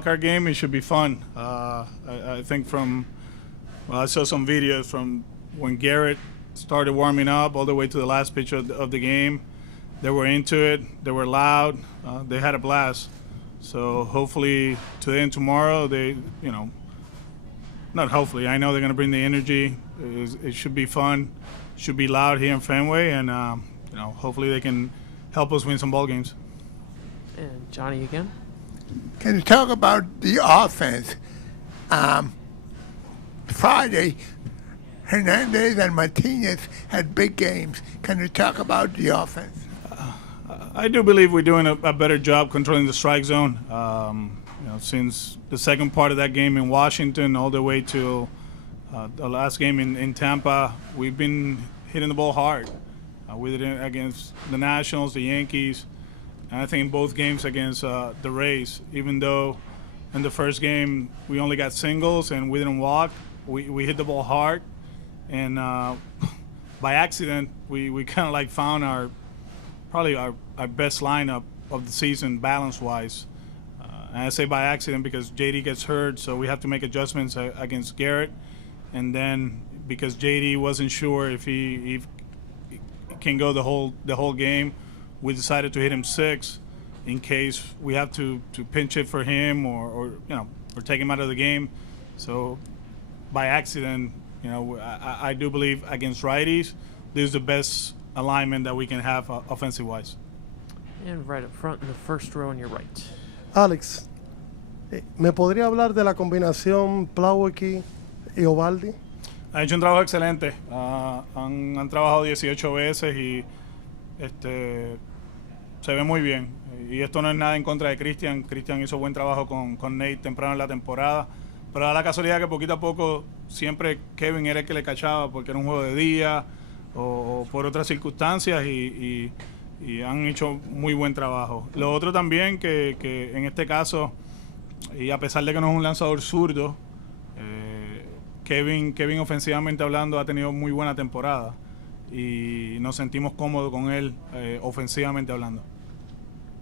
Card game, it should be fun. I think I saw some videos from when Garrett started warming up all the way to the last pitch of the game. They were into it. They were loud. They had a blast. So hopefully today and tomorrow not hopefully. I know they're going to bring the energy. It should be fun. It should be loud here in Fenway, and hopefully they can help us win some ball games. And Johnny again. Can you talk about the offense? Friday, Hernandez and Martinez had big games. Can you talk about the offense? I do believe we're doing a better job controlling the strike zone. Since the second part of that game in Washington all the way to the last game in Tampa, we've been hitting the ball hard. We did it against the Nationals, the Yankees, and I think in both games against the Rays. Even though in the first game we only got singles and we didn't walk, we hit the ball hard. And by accident, we kind of like found our best lineup of the season balance-wise. And I say by accident because JD gets hurt, so we have to make adjustments against Garrett. And then because JD wasn't sure if he can go the whole game, we decided to hit him 6 in case we have to pinch it for him or take him out of the game. So by accident, I do believe against righties, this is the best alignment that we can have offensive-wise. And right up front in the first row on your right. Alex, ¿me podría hablar de la combinación Plawecki y Ovaldi? Ha hecho un trabajo excelente. Han trabajado 18 veces y se ve muy bien. Y esto no es nada en contra de Christian. Christian hizo buen trabajo con Nate temprano en la temporada. Pero da la casualidad que poquito a poco siempre Kevin era el que le cachaba porque era un juego de día o por otras circunstancias y han hecho muy buen trabajo. Lo otro también que en este caso, y a pesar de que no es un lanzador zurdo, Kevin ofensivamente hablando ha tenido muy buena temporada y nos sentimos cómodos con él ofensivamente hablando.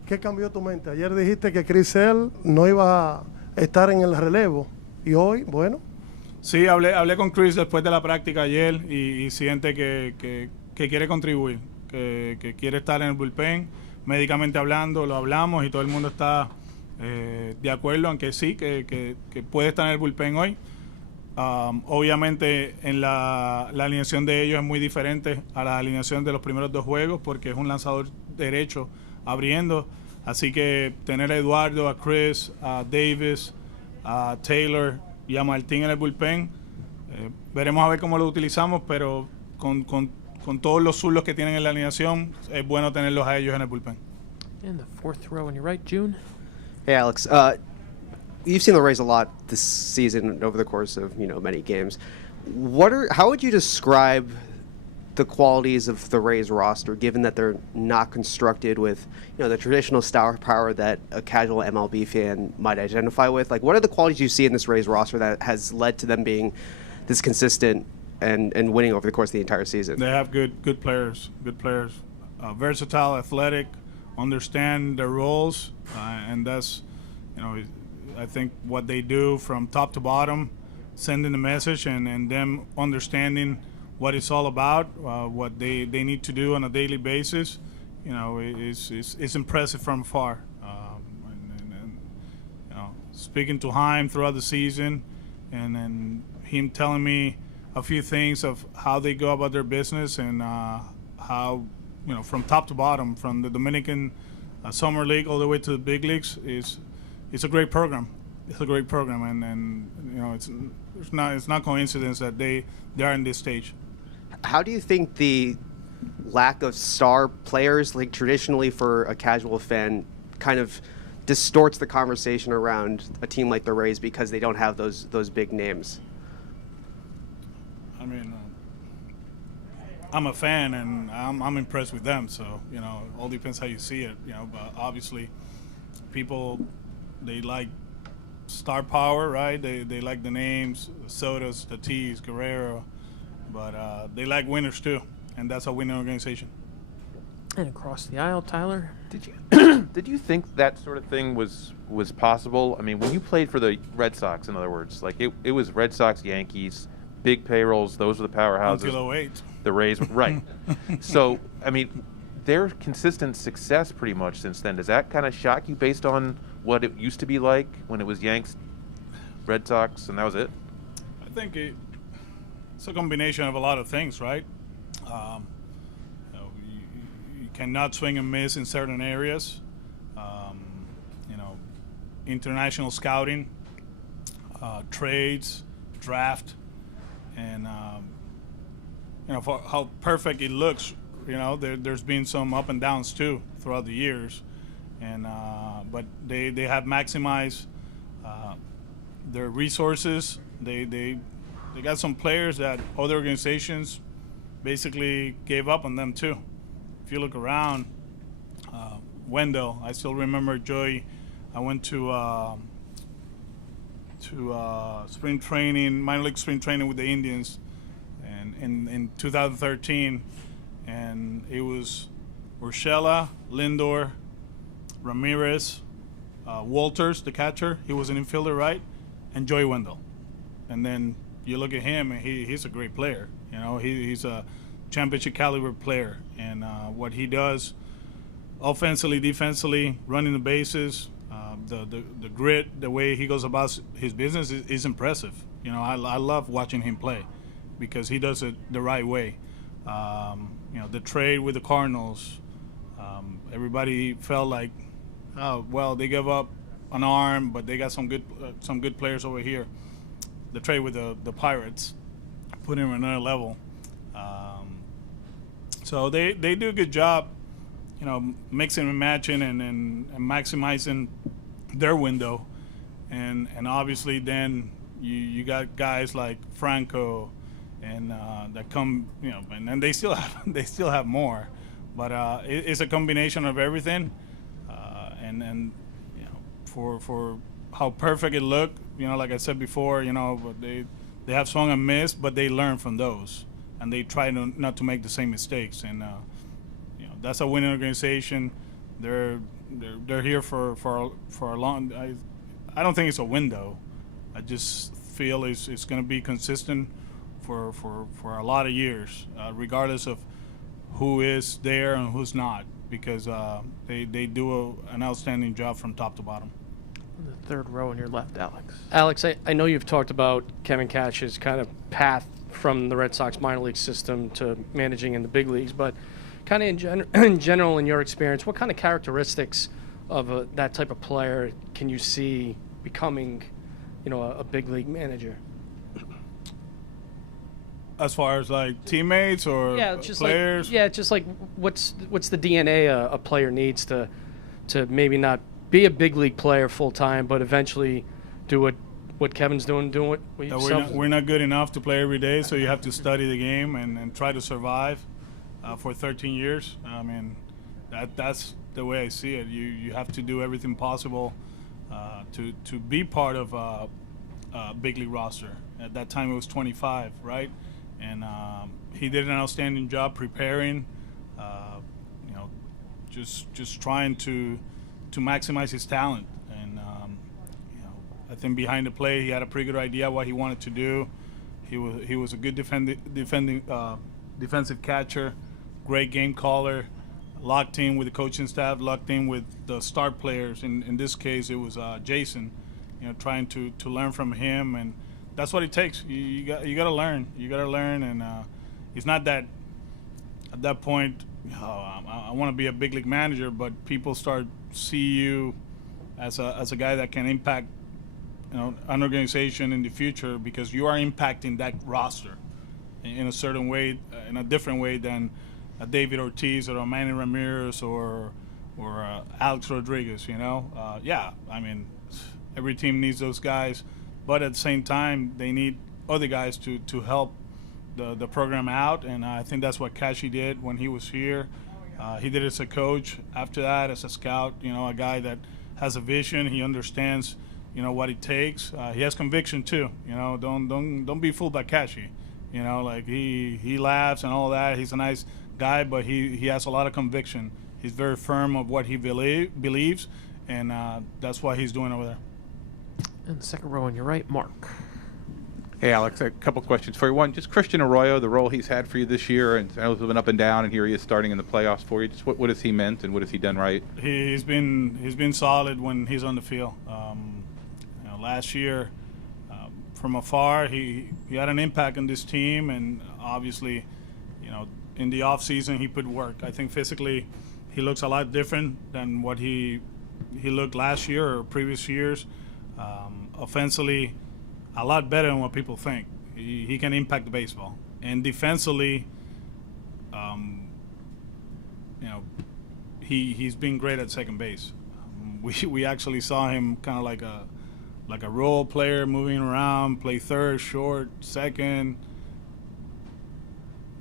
¿Qué cambió tu mente? Ayer dijiste que Chris Sale no iba a estar en el relevo y hoy, bueno. Sí, hablé con Chris después de la práctica ayer y siente que quiere contribuir, que quiere estar en el bullpen. Médicamente hablando, lo hablamos y todo el mundo está de acuerdo, aunque sí, que puede estar en el bullpen hoy. Obviamente en la alineación de ellos es muy diferente a la alineación de los primeros 2 juegos porque es un lanzador derecho abriendo. Así que tener a Eduardo, a Chris, a Davis, a Taylor y a Martín en el bullpen, veremos a ver cómo lo utilizamos, pero con todos los zurdos que tienen en la alineación, es bueno tenerlos a ellos en el bullpen. In the fourth row on your right, June. Hey, Alex. You've seen the Rays a lot this season over the course of many games. How would you describe the qualities of the Rays roster, given that they're not constructed with the traditional star power that a casual MLB fan might identify with? Like, what are the qualities you see in this Rays roster that has led to them being this consistent and winning over the course of the entire season? They have good players, versatile, athletic, understand their roles, and that's I think what they do from top to bottom, sending the message and them understanding what it's all about, what they need to do on a daily basis, it's impressive from afar. Speaking to Chaim throughout the season, and him telling me a few things of how they go about their business and how from top to bottom, from the Dominican Summer League all the way to the big leagues, it's a great program. It's a great program, and it's not coincidence that they are in this stage. How do you think the lack of star players, like traditionally for a casual fan, kind of distorts the conversation around a team like the Rays because they don't have those big names? I mean, I'm a fan and I'm impressed with them. So it all depends how you see it. But obviously, people they like star power, right? They like the names, Sotos, Tatis, Guerrero, but they like winners too, and that's a winning organization. And across the aisle, Tyler. Did you did you think that sort of thing was possible? I mean, when you played for the Red Sox, in other words, like it was Red Sox, Yankees, big payrolls. Those were the powerhouses. Until 08. The Rays, right? So, I mean, their consistent success pretty much since then. Does that kind of shock you based on what it used to be like when it was Yanks, Red Sox, and that was it? I think it's a combination of a lot of things, right? You cannot swing and miss in certain areas. International scouting, trades, draft, and for how perfect it looks. There's been some up and downs too throughout the years, and but they have maximized their resources. They got some players that other organizations basically gave up on them too. If you look around, Wendell, I still remember Joey. I went to spring training, minor league spring training with the Indians, and in 2013, and it was Urshela, Lindor, Ramirez, Walters, the catcher. He was an infielder, right? And Joey Wendell. And then you look at him, and he's a great player. He's a championship caliber player, and what he does offensively, defensively, running the bases, the grit, the way he goes about his business is impressive. I love watching him play because he does it the right way. The trade with the Cardinals, everybody felt like, oh well, they gave up an arm, but they got some good players over here. The trade with the Pirates put him on another level. So they do a good job, mixing and matching and maximizing their window, and obviously then you got guys like Franco, and that come, and they still have more, but it's a combination of everything, and for how perfect it looked, like I said before, but they have swung and missed, but they learn from those, and they try not to make the same mistakes, and that's a winning organization. They're here for a long. I don't think it's a window. I just feel it's going to be consistent for a lot of years, regardless of who is there and who's not, because they do an outstanding job from top to bottom. The third row on your left, Alex. Alex, I know you've talked about Kevin Cash's kind of path from the Red Sox minor league system to managing in the big leagues, but kind of in general, in your experience, what kind of characteristics of that type of player can you see becoming, a big league manager? As far as like teammates or players? Just like what's the DNA a player needs to maybe not be a big league player full time, but eventually do what Kevin's doing what yourself. We're not good enough to play every day, so you have to study the game and try to survive for 13 years. I mean, that's the way I see it. You have to do everything possible to be part of a big league roster. At that time, it was 25, right? And he did an outstanding job preparing, just trying to maximize his talent. And I think behind the play, he had a pretty good idea what he wanted to do. He was a good defensive catcher, great game caller, locked in with the coaching staff, locked in with the star players. In this case, it was Jason. Trying to learn from him, and that's what it takes. You got to learn. You got to learn, and it's not that at that point, I want to be a big league manager, but people start see you as a guy that can impact, an organization in the future, because you are impacting that roster in a certain way, in a different way than a David Ortiz or a Manny Ramirez or Alex Rodriguez. I mean, every team needs those guys, but at the same time, they need other guys to help the program out, and I think that's what Cashy did when he was here. He did it as a coach. After that, as a scout, a guy that has a vision. He understands, what it takes. He has conviction too. Don't be fooled by Cashy. Like he laughs and all that. He's a nice guy, but he has a lot of conviction. He's very firm of what he believes, and that's what he's doing over there. And the second row on your right, Mark. Hey, Alex, a couple questions for you. One, just Christian Arroyo, the role he's had for you this year, and I know it's been up and down, and here he is starting in the playoffs for you. Just what has he meant, and what has he done right? He's been solid when he's on the field. Last year, from afar, he had an impact on this team, and obviously, in the off season he put work. I think physically, he looks a lot different than what he looked last year or previous years. Offensively, a lot better than what people think. He can impact the baseball, and defensively, he's been great at second base. We actually saw him kind of like a role player, moving around, play third, short, second.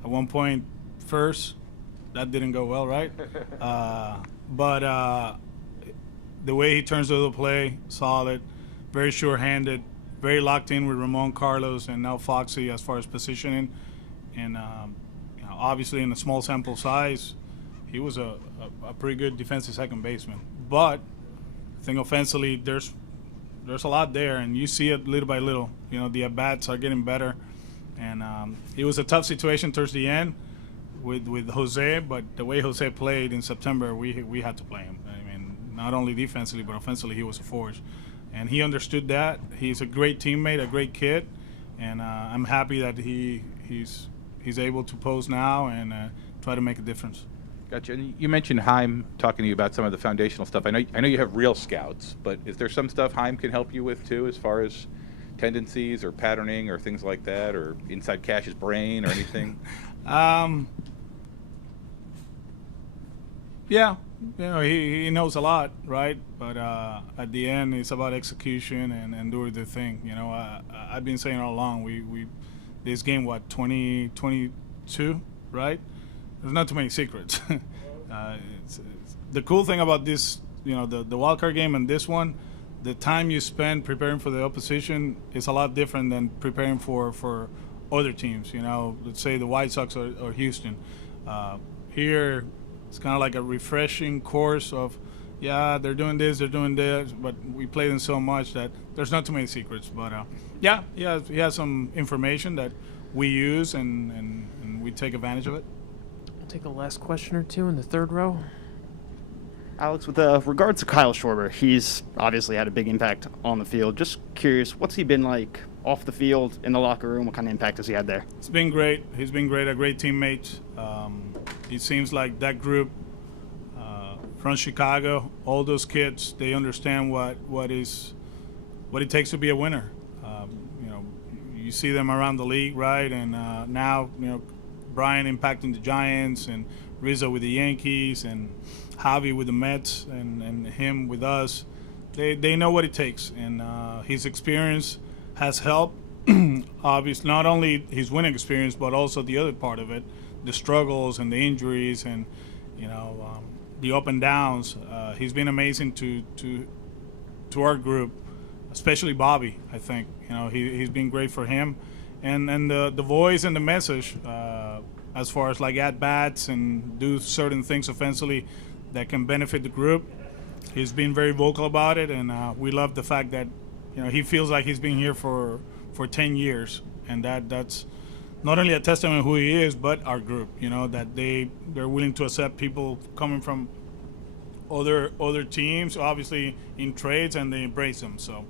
At one point, first. That didn't go well, right? But the way he turns to the play, solid, very sure-handed, very locked in with Ramon Carlos and now Foxy as far as positioning. And obviously in a small sample size, he was a pretty good defensive second baseman. But I think offensively, there's a lot there, and you see it little by little. The at-bats are getting better. And it was a tough situation towards the end with Jose, but the way Jose played in September, we had to play him. I mean, not only defensively, but offensively, he was a force. And he understood that. He's a great teammate, a great kid, and I'm happy that he's able to pose now and try to make a difference. Gotcha. And you mentioned Heim talking to you about some of the foundational stuff. I know you have real scouts, but is there some stuff Heim can help you with too, as far as tendencies or patterning or things like that, or inside Cash's brain or anything? Yeah, he knows a lot, right? But at the end, it's about execution and doing the thing. I've been saying all along, we this game, 2022, right? There's not too many secrets. It's the cool thing about this, the wild card game and this one, the time you spend preparing for the opposition is a lot different than preparing for other teams. Let's say the White Sox or Houston. Here, it's kind of like a refreshing course of, they're doing this, but we play them so much that there's not too many secrets. But he has some information that we use and we take advantage of it. We'll take a last question or two in the third row. Alex, with regards to Kyle Schwarber, he's obviously had a big impact on the field. Just curious, what's he been like off the field, in the locker room? What kind of impact has he had there? It's been great. He's been great, a great teammate. It seems like that group from Chicago, all those kids, they understand what it takes to be a winner. You see them around the league, right? And now, Brian impacting the Giants, and Rizzo with the Yankees, and Javi with the Mets, and him with us. They know what it takes, and his experience has helped. Obviously, not only his winning experience, but also the other part of it, the struggles and the injuries, and the up and downs. He's been amazing to our group, especially Bobby. I think he's been great for him, and the voice and the message as far as like at bats and do certain things offensively that can benefit the group. He's been very vocal about it, and we love the fact that he feels like he's been here for 10 years, and that's not only a testament of who he is, but our group. That they're willing to accept people coming from other teams, obviously in trades, and they embrace them. So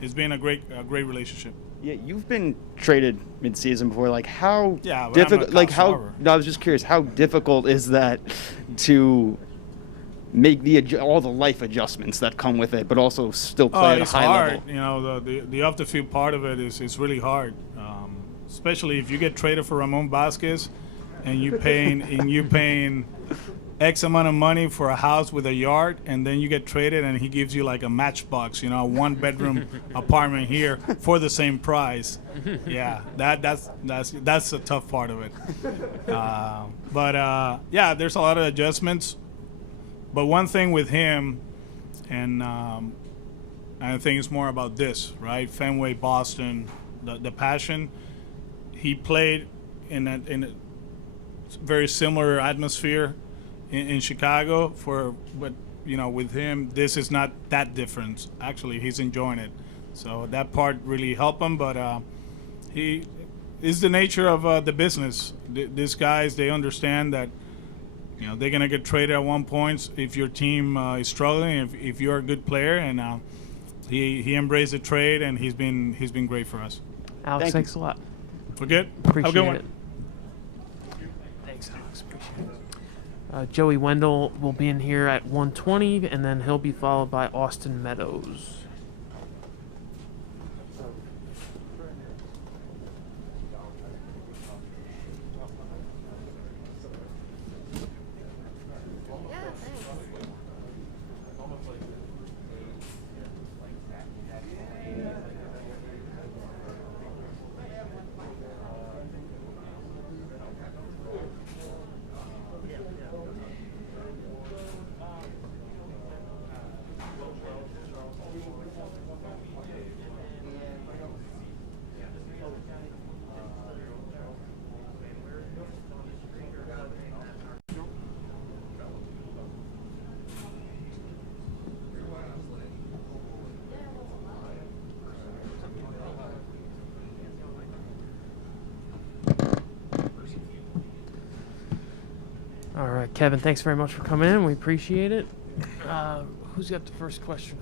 it's been a great relationship. Yeah, you've been traded mid-season before. Like how but difficult? I'm not Like Kyle how? Schwarber. No, I was just curious. How difficult is that to make all the life adjustments that come with it, but also still play at a high hard. level? The off the field part of it is really hard, especially if you get traded for Ramon Vasquez, and you paying X amount of money for a house with a yard, and then you get traded and he gives you like a matchbox, a 1-bedroom apartment here for the same price. Yeah, that's a tough part of it. But there's a lot of adjustments. But one thing with him, and I think it's more about this, right? Fenway, Boston, the passion. He played in very similar atmosphere in Chicago. But with him, this is not that different. Actually, he's enjoying it. So that part really helped him. But he is the nature of the business. These guys, they understand that they're gonna get traded at one point if your team is struggling. If you're a good player, and he embraced the trade, and he's been great for us. Alex, thanks a lot. We're good. Appreciate Have a good one. it. Thanks, Alex. Appreciate it. Joey Wendell will be in here at 1:20, and then he'll be followed by Austin Meadows. All right, Kevin, thanks very much for coming in. We appreciate it. Who's got the first question?